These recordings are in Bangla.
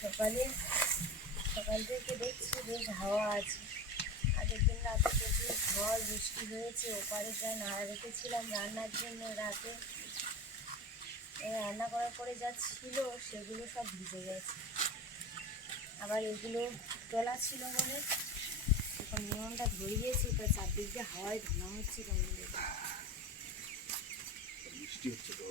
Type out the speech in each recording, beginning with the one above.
সকালে সকাল থেকে দেখছি বেশ হাওয়া আছে। আগের দিন রাতে প্রচুর ঝড় বৃষ্টি হয়েছে। ওপারে যা নাড়া রেখেছিলাম রান্নার জন্য রাতে, রান্না করার পরে যা ছিল সেগুলো সব ভিজে গেছে। আবার এগুলো তোলা ছিল বলে এখন উনুনটা ধরিয়েছি, তার চারদিক দিয়ে হাওয়ায় ধোঁয়া হচ্ছে কেমন দেখে। বৃষ্টি হচ্ছে তো।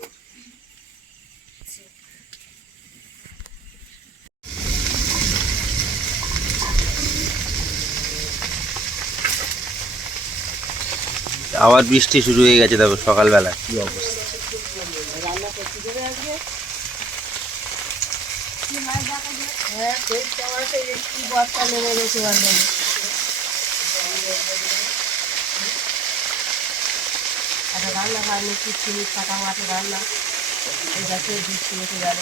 আবার বৃষ্টি শুরু হয়ে গেছে, দেখো সকালবেলা কি অবস্থা। রান্না করতে দেবে আজকে কি মাছ দেখা যায়? হ্যাঁ দেখতে আমার কি বস্তা নেমে গেছে বান্ধবী। একটা রান্না হয়নি, চিনি কাটা মাছের রান্না, এই গাছে বৃষ্টি এসে গেল।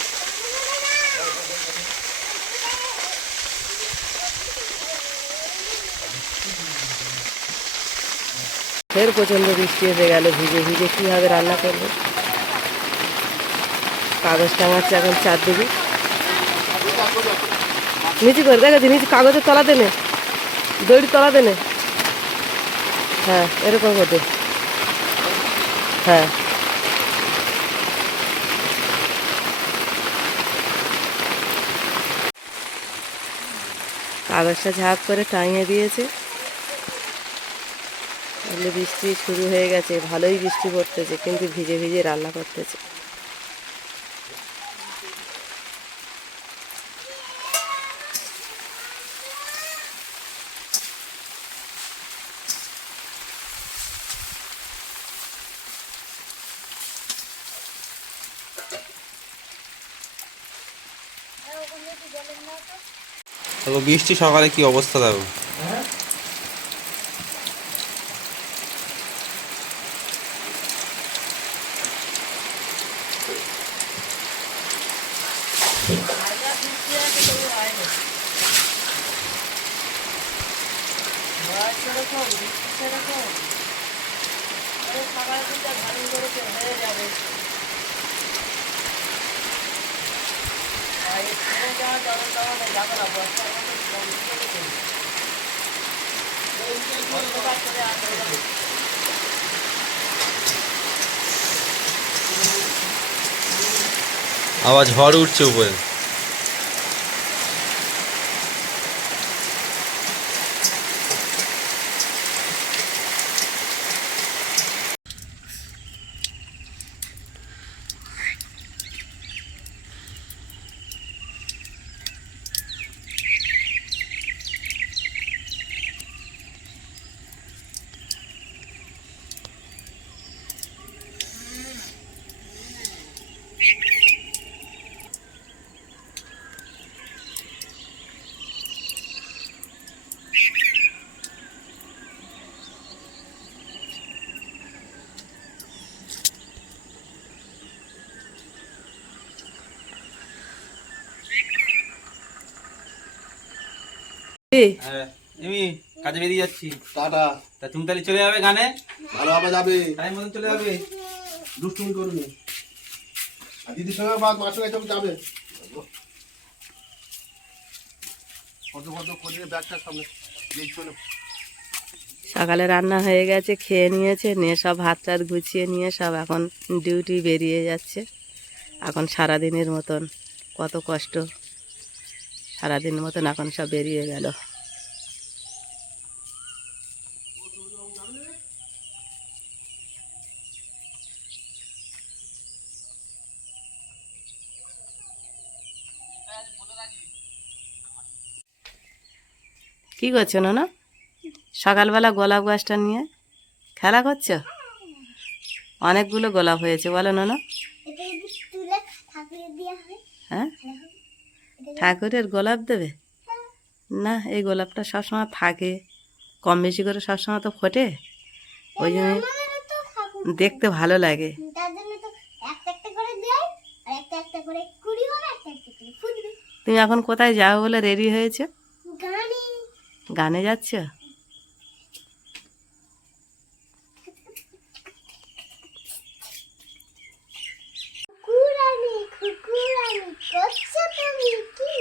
ফের প্রচণ্ড বৃষ্টি এসে গেল, ভিজে ভিজে কীভাবে রান্না করবো। কাগজ টাঙাচ্ছে এখন চারদিকে, নিচে করে দেখেছি, নিচে কাগজের তলা দেনে, দড়ি তলা দেনে। হ্যাঁ এরকম হতে, হ্যাঁ কাগজটা ঝাঁপ করে টাঙিয়ে দিয়েছে। তাহলে বৃষ্টি শুরু হয়ে গেছে, ভালোই বৃষ্টি পড়তেছে, কিন্তু ভিজে ভিজে রান্না করতেছে। দেখো বৃষ্টি সকালে কি অবস্থা, দেখো আবার ঝড় উঠছে উপরে। হ্যাঁ এমনি কাজে বেরিয়ে যাচ্ছি। টাটা। তা তুমি তাহলে চলে যাবে গানে? ভালোভাবে যাবে, টাইম মতন চলে যাবে, দুষ্টুমি করবে। আর দিদির সঙ্গে বা মার সঙ্গে চলে যাবে। কত কত করে ব্যাগটার সামনে দিয়ে চলে। সকালে রান্না হয়ে গেছে, খেয়ে নিয়েছে, নিয়ে সব হাত টাত গুছিয়ে নিয়ে সব এখন ডিউটি বেরিয়ে যাচ্ছে। এখন সারাদিনের মতন কত কষ্ট, সারাদিনের মতন এখন সব বেরিয়ে গেল। কি করছো না? সকালবেলা গোলাপ গাছটা নিয়ে খেলা করছো? অনেকগুলো গোলাপ হয়েছে, বলো না? হ্যাঁ ঠাকুরের গোলাপ দেবে না? এই গোলাপটা সবসময় থাকে, কম বেশি করে সবসময় তো ফোটে, ওই জন্য দেখতে ভালো লাগে। তুমি এখন কোথায় যাও বলে রেডি হয়েছে? গানে যাচ্ছ? কুকুরানি কুকুরানি করছো তুমি কি?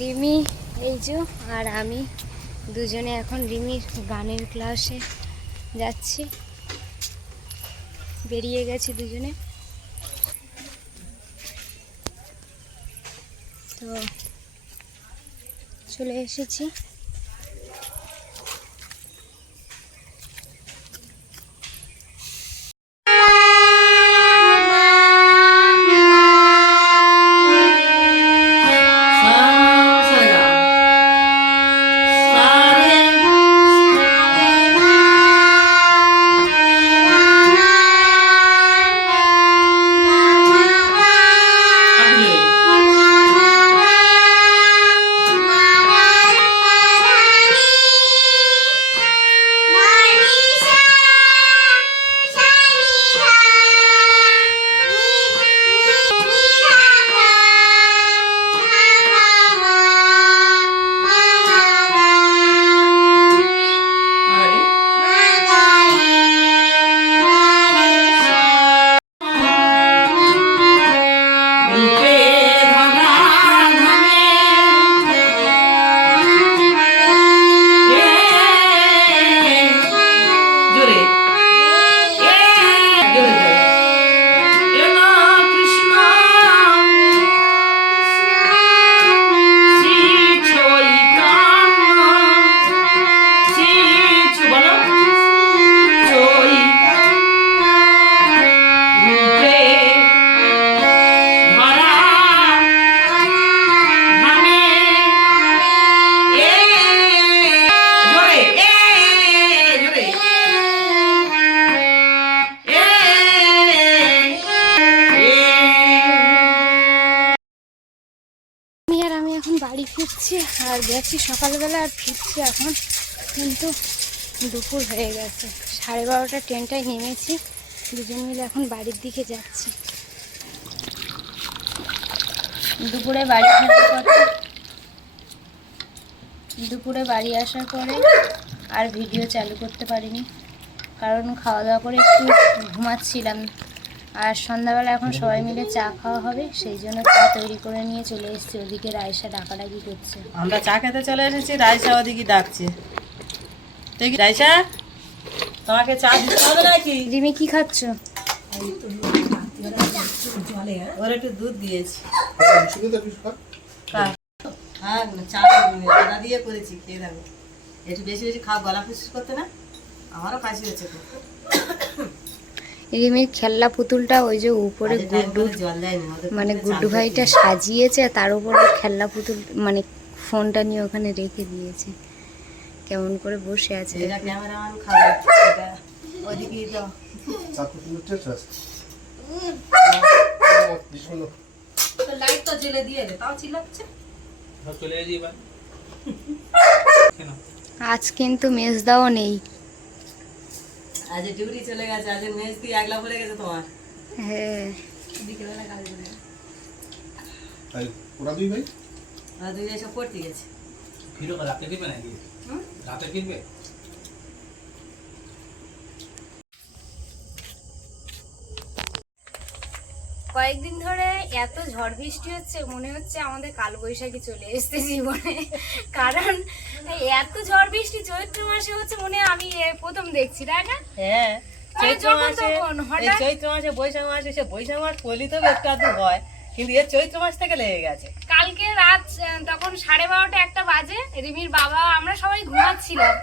রিমি এই যে আর আমি দুজনে এখন রিমির গানের ক্লাসে যাচ্ছি, বেরিয়ে গেছি দুজনে। তো চলে এসেছি। বাড়ি ফিরছি, আর গেছি সকালবেলা আর ফিরছি এখন, কিন্তু দুপুর হয়ে গেছে। 12:30 ট্রেনটায় নেমেছি, দুজন মিলে এখন বাড়ির দিকে যাচ্ছি। দুপুরে বাড়ি আসার পরে আর ভিডিও চালু করতে পারিনি, কারণ খাওয়া দাওয়া করে একটু ঘুমাচ্ছিলাম। আর সন্ধ্যাবেলা এখন সবাই মিলে চা খাওয়া হবে, সেই জন্য চা তৈরি করে নিয়ে চলে এসেছি। ওদিকে রাইসা ডাকাডাকি করছে। আমরা চা খেতে চলে এসেছি, রাইসা ওদিকে ডাকছে। দেখি রাইসা, তোমাকে চা দিতে হবে নাকি? রিমি কি খাচ্ছ? ওর একটু দুধ দিয়েছি। হ্যাঁ হ্যাঁ, চা আদা দিয়ে করেছি, খেয়ে দেখো। একটু বেশি বেশি খাও, গলা ফুসফুস করতে না, আমারও কাশি হচ্ছে তো। রিমির খেলনা পুতুলটা ওই যে উপরে গুড্ডু, জল দেয়নি মানে গুড্ডু ভাইটা সাজিয়েছে, তার উপরে খেলনা পুতুল মানে ফোনটা নিয়ে ওখানে রেখে দিয়েছে, কেমন করে বসে আছে। এটা ক্যামেরাম্যান খাবে, এটা ওদিকেই দাও। তো লাইট তো জ্বেলে দিয়ে দে, তাও চিল্লাচ্ছে। চলে যাই এবার। আজ কিন্তু মেজদাও নেই। আজ ডিউটি চলে গেছে, আজ মেজ দিয়ে একলা পড়ে গেছে তোমার। হ্যাঁ, বিকেলবেলা কাজ করে ওরা দুই ভাই ওরা দুই এসব পড়তে গেছে। ভিডিও রাতে কিনবে নাকি? রাতে কিনবে? কয়েকদিন ধরে এত ঝড় বৃষ্টি হচ্ছে, মনে হচ্ছে আমাদের কালবৈশাখী চলে এসেছে জীবনে। কারণ এত ঝড় বৃষ্টি চৈত্র মাসে হচ্ছে, মনে হয় আমি প্রথম দেখছি, তাই না? হ্যাঁ, চৈত্র যখন মাসে, তখন এই হঠাৎ চৈত্র মাসে বৈশাখ মাসে, সে বৈশাখ মাস পলি তো একটু আধটু হয়, কিন্তু এর চৈত্র মাস থেকে লেগে গেছে। কালকে রাত তখন 12:30 একটা বাজে, রিমির বাবা আমরা সবাই ঘুমাচ্ছিলাম,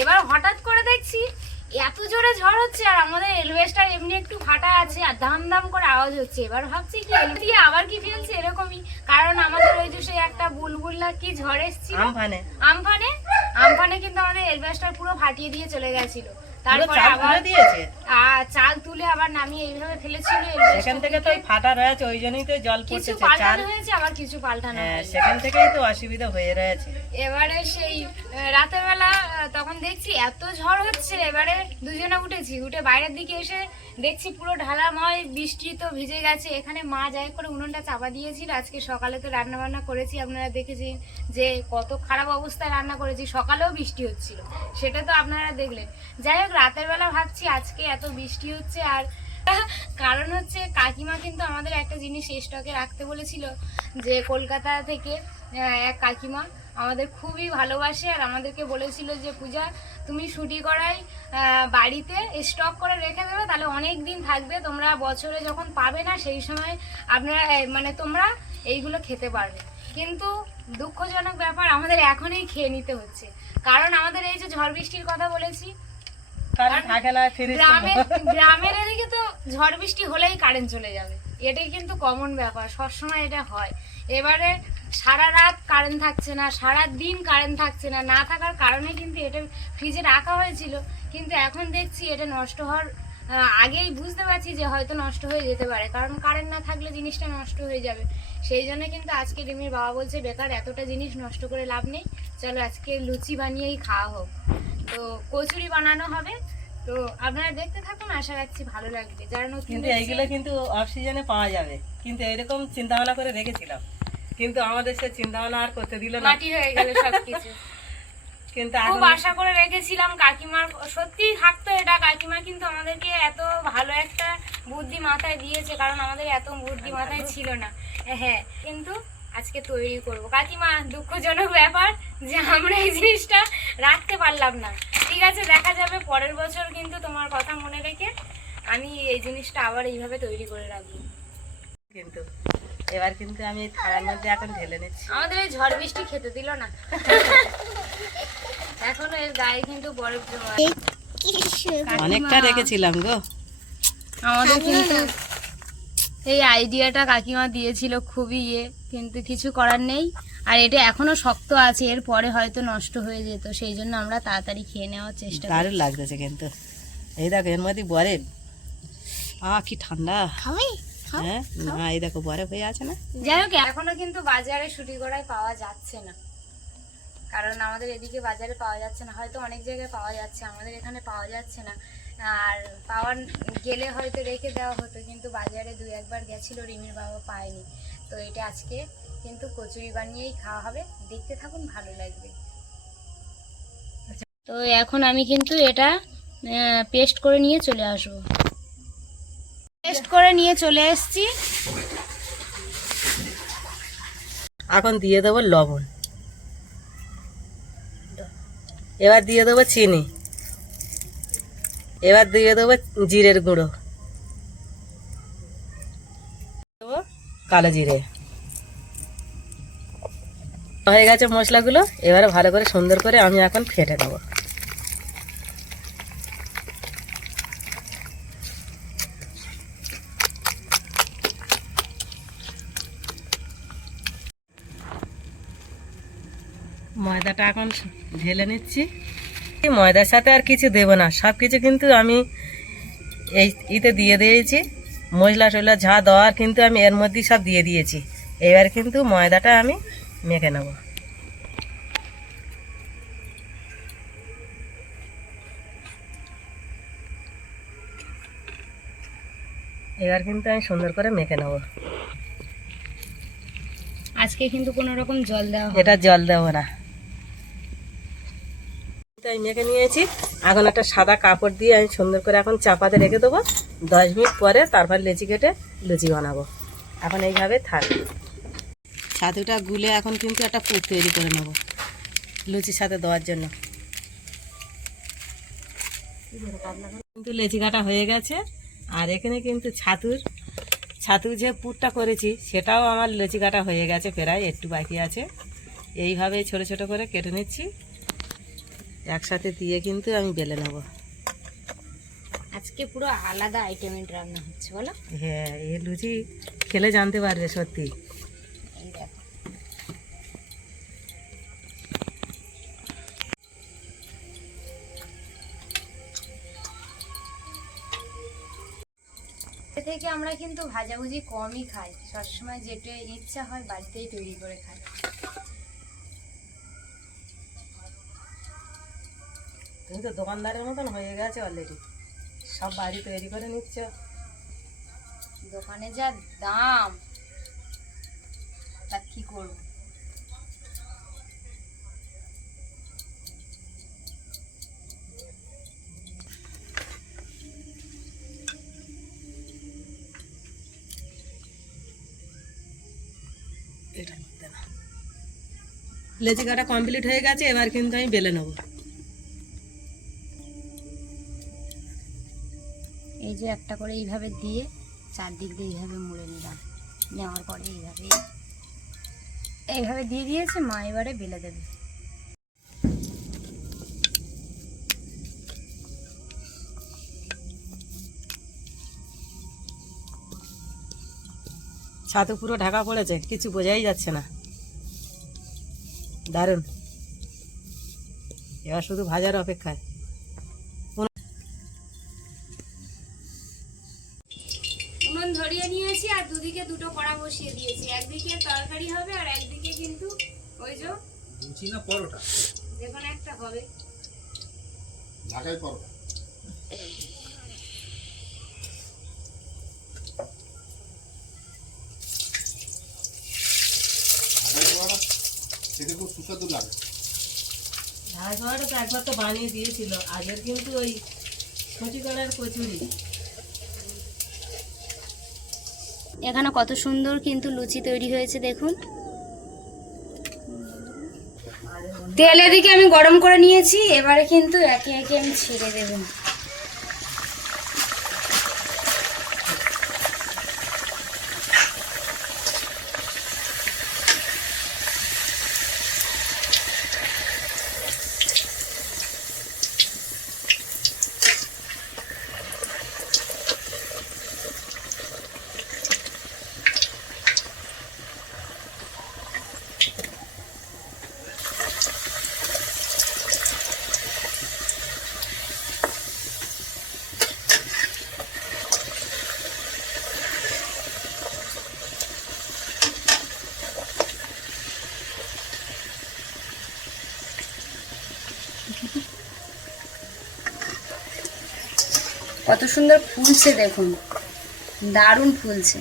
এবার হঠাৎ করে দেখছি এত জোরে ঝড় হচ্ছে, আর আমাদের এলওয়েস্টার এমনি একটু ফাটা আছে, আর দাম দাম করে আওয়াজ হচ্ছে। এবার ভাবছি কি এলওয়ে দিয়ে আবার কি ফেলছে এরকমই, কারণ আমাদের ওই যে সেই একটা বুলবুলা কি ঝড় এসেছিল, আমফানে কিন্তু আমাদের এলওয়েস্টার পুরো ফাটিয়ে দিয়ে চলে গেছিল। তারপরে আবার দিয়েছে, চাল তুলে আবার নামিয়ে এইভাবে ফেলেছিল। সেখান থেকে তো ফাটা রয়েছে, ওই জন্যই তো জল কিছু পড়তেছে। পাল্টানো হয়েছে, আবার কিছু পাল্টানো হ্যাঁ, হয়েছে। সেখান থেকেই তো অসুবিধা হয়ে রয়েছে। এবারে সেই রাতের বেলা তখন দেখছি এত ঝড় হচ্ছে, এবারে দুজনে উঠেছি, উঠে বাইরের দিকে এসে দেখছি পুরো ঢালাময় বৃষ্টি, তো ভিজে গেছে। এখানে মা যাই করে উনুনটা চাপা দিয়েছিল। আজকে সকালে তো রান্না বান্না করেছি, আপনারা দেখেছেন যে কত খারাপ অবস্থায় রান্না করেছি, সকালেও বৃষ্টি হচ্ছিল, সেটা তো আপনারা দেখলেন। যাই হোক, রাতের বেলা ভাবছি আজকে এত বৃষ্টি হচ্ছে, আর কারণ হচ্ছে কাকিমা কিন্তু আমাদের একটা জিনিস স্টকে রাখতে বলেছিল, যে কলকাতা থেকে এক কাকিমা আমাদের খুবই ভালোবাসে, আর আমাদেরকে বলেছিল যে পূজা তুমি ছুটি করাই বাড়িতে স্টক করে রেখে দেবে, তাহলে অনেক দিন থাকবে, তোমরা বছরে যখন পাবে না সেই সময় আপনারা মানে তোমরা এইগুলো খেতে পারবে। কিন্তু দুঃখজনক ব্যাপার, আমাদের এখনই খেয়ে নিতে হচ্ছে। কারণ আমাদের এই যে ঝড় বৃষ্টির কথা বলেছি, গ্রামের এদিকে তো ঝড় বৃষ্টি হলেই কারেন্ট চলে যাবে, এটাই কিন্তু কমন ব্যাপার, সবসময় এটা হয়। এবারে সারা রাত কারেন্ট থাকছে না, সারা দিন কারেন্ট থাকছে না, না থাকার কারণে কিন্তু এটা ফ্রিজে রাখা হয়েছিল, কিন্তু এখন দেখছি এটা নষ্ট হওয়ার আগেই বুঝতে পারছি যে হয়তো নষ্ট হয়ে যেতে পারে, কারণ কারেন্ট না থাকলে জিনিসটা নষ্ট হয়ে যাবে। সেই জন্য কিন্তু আজকে রিমির বাবা বলছে বেকার এতটা জিনিস নষ্ট করে লাভ নেই, চলো আজকে লুচি বানিয়েই খাওয়া হোক। তো কচুরি বানানো হবে, তো আপনারা দেখতে থাকুন, আশা রাখছি ভালো লাগবে। যারা নতুন কিন্তু এইগুলো কিন্তু অফ সিজনে পাওয়া যাবে, কিন্তু এরকম চিন্তা ভাবনা করে রেখেছিলাম, কিন্তু আমাদের সে চিন্তা ভাবনা আর করতে দিল না, মাটি হয়ে গেল সবকিছু। কিন্তু খুব আশা করে রেখেছিলাম, কাকিমার সত্যি থাকতো এটা, কাকিমা কিন্তু আমাদেরকে এত ভালো একটা বুদ্ধি মাথায় দিয়েছে, কারণ আমাদের এত বুদ্ধি মাথায় ছিল না। হ্যাঁ, কিন্তু আজকে তৈরি করব। কাকিমা দুঃখজনক ব্যাপার যে আমরা এই জিনিসটা রাখতে পারলাম না, ঠিক আছে দেখা যাবে পরের বছর, কিন্তু তোমার কথা মনে রেখে আমি এই জিনিসটা আবার এইভাবে তৈরি করে রাখবো। কিন্তু এবার কিন্তু আমি এই থালার মধ্যে এখন ঢেলে নিচ্ছি। আমাদের এই ঝড় বৃষ্টি খেতে দিল না, এখনো এর গায়ে কিন্তু বরফ জমা। অনেকটা রেখেছিলাম গো। আমাদের কিন্তু এই আইডিয়াটা কাকিমা দিয়েছিল, খুবই কিন্তু কিছু করার নেই, আর এটা এখনো শক্ত আছে, এর পরে হয়তো নষ্ট হয়ে যেত, সেই জন্য আমরা তাড়াতাড়ি খেয়ে নেওয়ার চেষ্টা করি। দারুণ লাগতেছে কিন্তু, এই দেখো এর মধ্যে বরফ, কি ঠান্ডা। হ্যাঁ না, এই দেখো বরফ হয়ে আছে না। যাই হোক, এখনো কিন্তু বাজারে শুটি করাই পাওয়া যাচ্ছে না, কারণ আমাদের এদিকে বাজারে পাওয়া যাচ্ছে না, হয়তো অনেক জায়গায় পাওয়া যাচ্ছে, আমাদের এখানে পাওয়া যাচ্ছে না। আর পাওয়া গেলে হয়তো রেখে দেওয়া হতো, কিন্তু বাজারে 2-1 বার গেছিল, রিমির বাবা পায়নি। তো এটা আজকে কিন্তু কচুরি বানিয়েই খাওয়া হবে, দেখতে থাকুন ভালো লাগবে। তো এখন আমি কিন্তু এটা পেস্ট করে নিয়ে চলে আসবো। পেস্ট করে নিয়ে চলে এসেছি, এখন দিয়ে দেবো লবণ, এবার দিয়ে দেবো চিনি, এবার দিয়ে দেবো জিরের গুঁড়ো, দেবো কালো জিরে। হয়ে গেছে মশলাগুলো, এবারে ভালো করে সুন্দর করে আমি এখন ফেটে দেবো। ময়দাটা এখন ঢেলে নিচ্ছি, ময়দার সাথে আর কিছু দেবো না, সব কিছু কিন্তু আমি এই ইতে দিয়ে দিয়েছি, মশলা টসলা যা দেওয়ার কিন্তু আমি এর মধ্যেই সব দিয়ে দিয়েছি। এবার কিন্তু ময়দাটা আমি মেখে নেব। এবার কিন্তু আমি সুন্দর করে মেখে নেব। আজকে কিন্তু কোনো রকম জল দেওয়া হবে এটা জল দেবো না, আমি মেখে নিয়েছি। এখন একটা সাদা কাপড় দিয়ে আমি সুন্দর করে এখন চাপাতে রেখে দেবো, 10 মিনিট পরে তারপর লেচি কেটে লুচি বানাবো। এখন এইভাবে থাক। ছাতুটা গুলে এখন কিন্তু একটা পুর তৈরি করে নেব লুচির সাথে দেওয়ার জন্য। কিন্তু লেচি কাটা হয়ে গেছে, আর এখানে কিন্তু ছাতু যে পুরটা করেছি সেটাও আমার লুচি কাটা হয়ে গেছে, প্রায় একটু বাকি আছে। এইভাবে ছোট ছোট করে কেটে নিচ্ছি, একসাথে দিয়ে কিন্তু আমি বেলে নেব। আজকে পুরো আলাদা আইটেমের রান্না হচ্ছে বলো। হ্যাঁ, এই লুচি খেলে জানতে পারবে সত্যি। এই দেখো, এ থেকে আমরা কিন্তু ভাজাভুজি কমই খাই, সবসময় যেটা ইচ্ছা হয় বাড়িতেই তৈরি করে খাই। তুমি তো দোকানদারের মতন হয়ে গেছে অলরেডি, সব বাড়ি তৈরি করে নিচ্ছ। দোকানে যা দাম, তা কি করবো। লেচি কাটা কমপ্লিট হয়ে গেছে, এবার কিন্তু আমি বেলে নেবো। এই যে একটা করে এইভাবে দিয়ে চারদিক দিয়ে এইভাবে মুড়ে নিলাম, নেওয়ার পরে এইভাবে দিয়ে দিয়েছে মা, এবারে বেলে দেবে। ছাতু পুরো ঢাকা পড়েছে, কিছু বোঝাই যাচ্ছে না। দারুণ। এবার শুধু ভাজার অপেক্ষায়। উনুন ধরিয়ে নিয়েছি আর দুদিকে দুটো কড়া বসিয়ে দিয়েছি, একদিকে তরকারি হবে আর একদিকে কিন্তু ওই যে লুচি না পরোটা, যেখানে একটা হবে ঢাকায় করো। ঢাকায় করা খেতে খুব সুস্বাদু লাগে। ঢাকা খাওয়াটা তো একবার তো বানিয়ে দিয়েছিল, আগের কিন্তু ওই কচি কলার কচুরি। এখানে কত সুন্দর কিন্তু লুচি তৈরি হয়েছে দেখুন। তেল এদিকে আমি গরম করে নিয়েছি, এবারে কিন্তু একে একে আমি ছেড়ে দেব। কত সুন্দর ফুলছে দেখুন, দারুণ ফুলছে,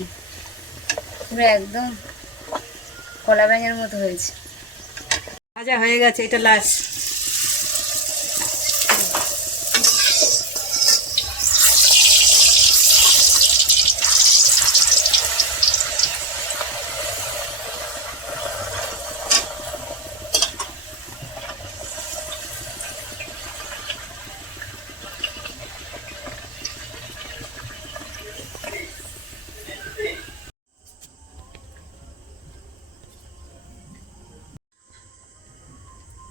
পুরো একদম কলা ব্যাঙের মতো হয়েছে। ভাজা হয়ে গেছে, এটা লাস্ট।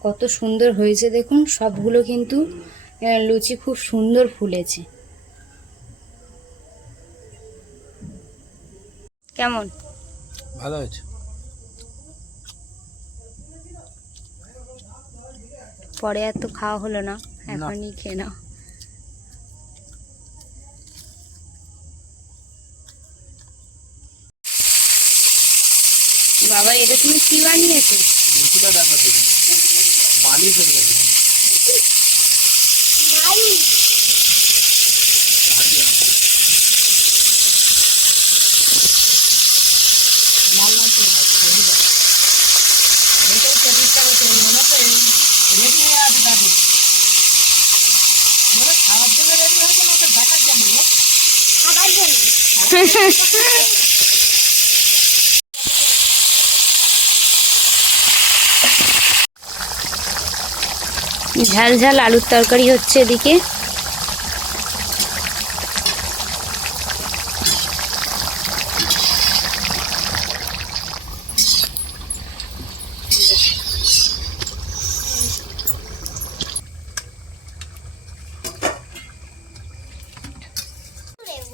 কত সুন্দর হয়েছে দেখুন, সবগুলো কিন্তু লুচি খুব সুন্দর ফুলেছে। কেমন? ভালো হয়েছে। পরে আর তো খাওয়া হলো না, এখনই খেয়ে নাও। বাবা, এটা তুমি কি বানিয়েছো? লুচিটা দেখা থেকে বালি হয়ে গেছে। ঝাল ঝাল আলুর তরকারি হচ্ছে এদিকে।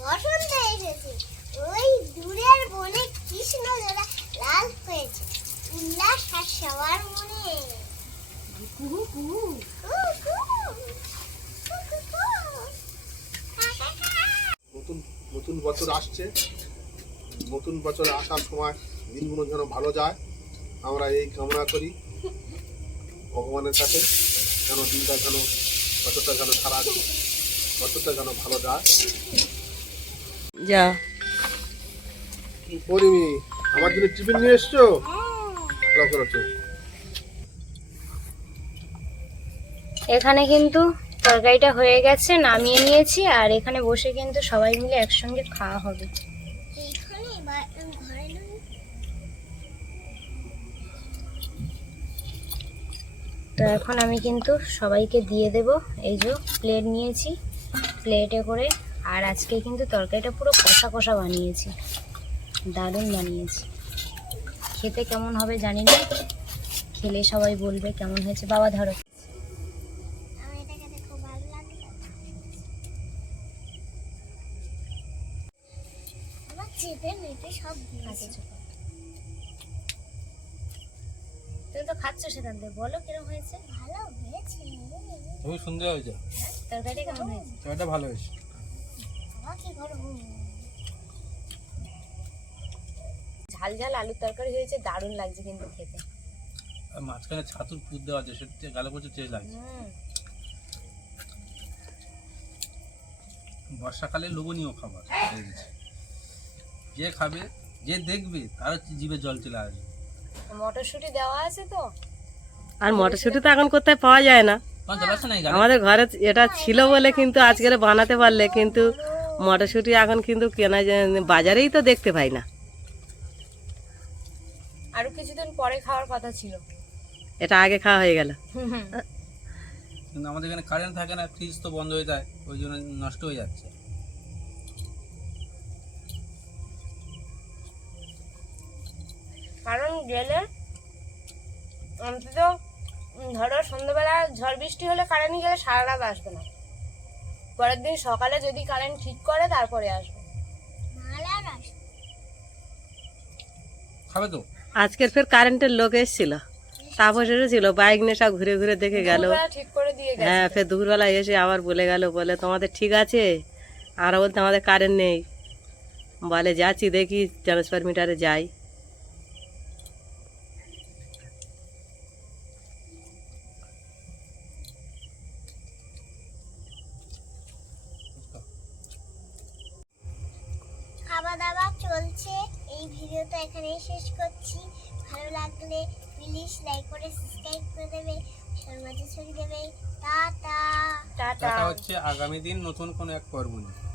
বসন্ত এসেছে, ওই দূরের বনে কৃষ্ণ জোড়া লাল হয়েছে, উল্লাস আর সবার মনে। নতুন নতুন বছর আসছে, নতুন বছরে আসার সময় দিনগুলো যেন ভালো যায়, আমরা এই কামনা করি ভগবানের কাছে, যেন দিনটা যেন বছরটা যেন সারা বছরটা যেন ভালো যায়। যা পরিমি আমার জন্য টিফিন নিয়ে এসছো, ভালো করেছো। এখানে কিন্তু তরকারিটা হয়ে গেছে, নামিয়ে নিয়েছি, আর এখানে বসে কিন্তু সবাই মিলে একসঙ্গে খাওয়া হবে। এইখানে ঘরে তো এখন আমি কিন্তু সবাইকে দিয়ে দেব। এই যে প্লেট নিয়েছি, প্লেটে করে। আর আজকে কিন্তু তরকারিটা পুরো কষা কষা বানিয়েছি, দারুণ বানিয়েছি। খেতে কেমন হবে জানি না, খেলে সবাই বলবে কেমন হয়েছে। বাবা ধরো। আমার এটা খেতে খুব ভালো লাগে। আমার চেপে মেপে সব দিয়েছে। তুমি তো খাচ্ছ, সেখান থেকে বলো কিরকম হয়েছে। ভালো হয়েছে। খুবই সুন্দর হয়েছে, তরকারিটা কেমন হয়েছে? এটা ভালো হয়েছে। বাবা কি করবো? ঝাল ঝাল আলুর তরকারি হয়েছে, দারুণ লাগছে কিন্তু খেতে। আর মাঝখানে ছাতুর পুর দেওয়া আছে, সেটা গালে প্রচুর টেস্ট লাগছে। বর্ষাকালে লোভনীয় খাবার হয়ে গেছে। যে খাবে, যে দেখবে, তার হচ্ছে জিভে জল চলে আসবে। মটরশুঁটি দেওয়া আছে তো। আর মটরশুঁটি তো এখন কোথায় পাওয়া যায় না। তোমার জল আসছে না এই গালে? আমাদের ঘরে এটা ছিল বলে কিন্তু আজকের বানাতে পারলে, কিন্তু মটরশুঁটি এখন কিন্তু কেনা বাজারেই তো দেখতে পাই না। আরো কিছুদিন পরে খাওয়ার কথা ছিল। এটা আগে খাওয়া হয়ে গেল। কিন্তু আমাদের এখানে কারেন্ট থাকে না, ফ্রিজ তো বন্ধ হয়ে যায়, ওই জন্য নষ্ট হয়ে যাচ্ছে। কারণ গেলে অন্তত ধরো সন্ধ্যাবেলা ঝড় বৃষ্টি হলে কারেন্ট গেলে সারা রাত আসবে না, পরের দিন সকালে যদি কারেন্ট ঠিক করে তারপরে আসবে। নাহলে আর আসবে না। খাবে তো? আজকের ফের কারেন্টের লোক এসেছিল, তাপস এসেছিল, বাইক নিয়ে সব ঘুরে ঘুরে দেখে গেল। দুপুরবেলা ঠিক করে দিয়ে গেছে। হ্যাঁ, ফের দুপুরবেলা এসে আবার বলে গেল, বলে তোমাদের ঠিক আছে? আর বলতে আমাদের কারেন্ট নেই। বলে যাচ্ছি, দেখি ট্রান্সফরমিটারে যাই। খাওয়া দাওয়া চলছে। এই ভিডিওটা এখানেই শেষ করছি। ভালো লাগলে প্লিজ লাইক করে সাবস্ক্রাইব করে দেবে, সবার মাঝে ছড়িয়ে দেবে। টাটা। টাটা। দেখা হচ্ছে আগামী দিন নতুন কোনো এক পর্ব নিয়ে।